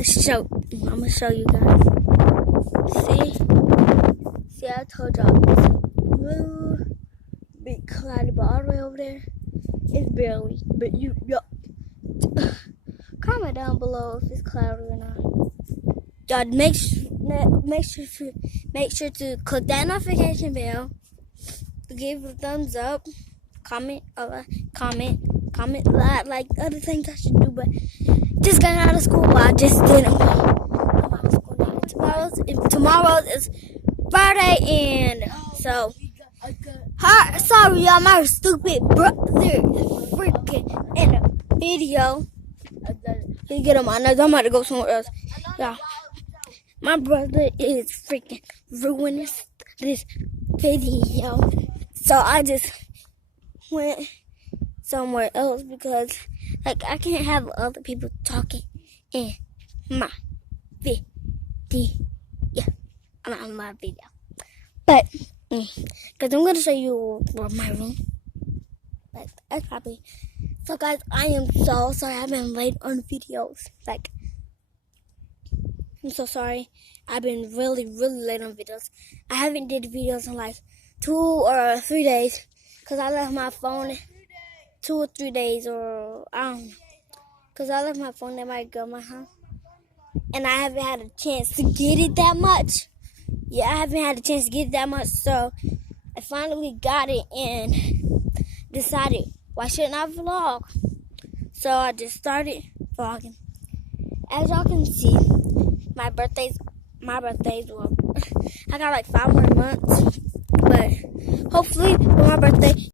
gonna show you guys. See, I told y'all it's blue, big cloudy, but all the way over there, it's barely. But comment down below if it's cloudy or not. Y'all make sure to click that notification bell, give a thumbs up, comment like other things I should do. But just got out of school. I just didn't. I'm out of school now. Tomorrow is Friday, and so sorry y'all, my stupid brother freaking in a video. He get on my nerves. I'm about to go somewhere else. Yeah, my brother is freaking ruining this video, so I just went somewhere else because like I can't have other people talking in my video. Yeah, I'm on my video, but because I'm gonna show you my room. But that's probably so, guys. I am so sorry I've been late on videos. Like, I'm so sorry. I've been really late on videos. I haven't did videos in like 2 or 3 days because I left my phone 2 or 3 days, or I don't know, because I left my phone at my grandma's house and I haven't had a chance to get it that much. Yeah, I haven't had a chance to get it that much, so I finally got it and decided, why shouldn't I vlog? So I just started vlogging. As y'all can see, my birthdays were, I got like 5 more months, but hopefully for my birthday,